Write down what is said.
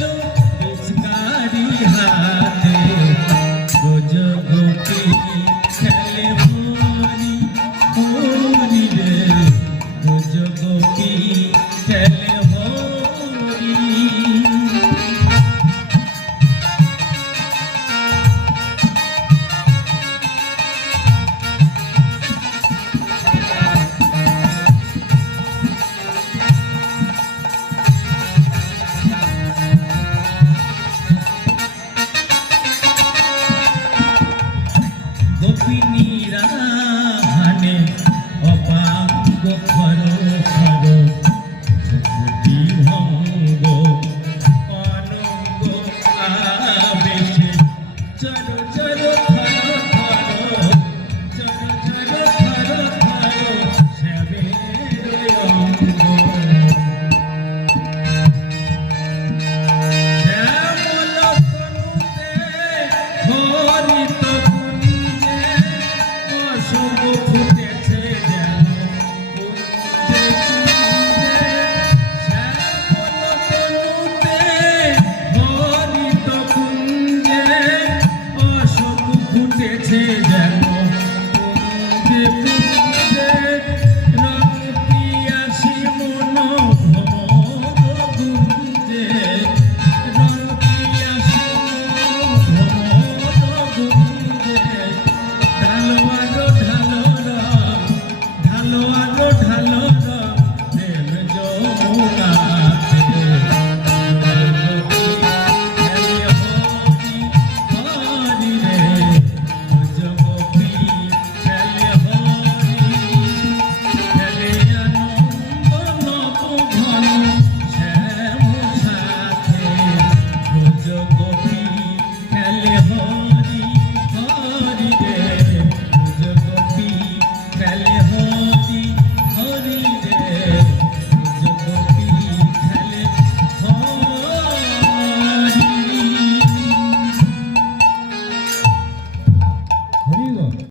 लो इसका दिया 为你 গেছে যেন যে পৃথিবীতে রক্তি আসি মন ভ্রমণে রক্তি আসি ভ্রমণে ঢালো আরও ঢালো ঢালো আরও ঢালো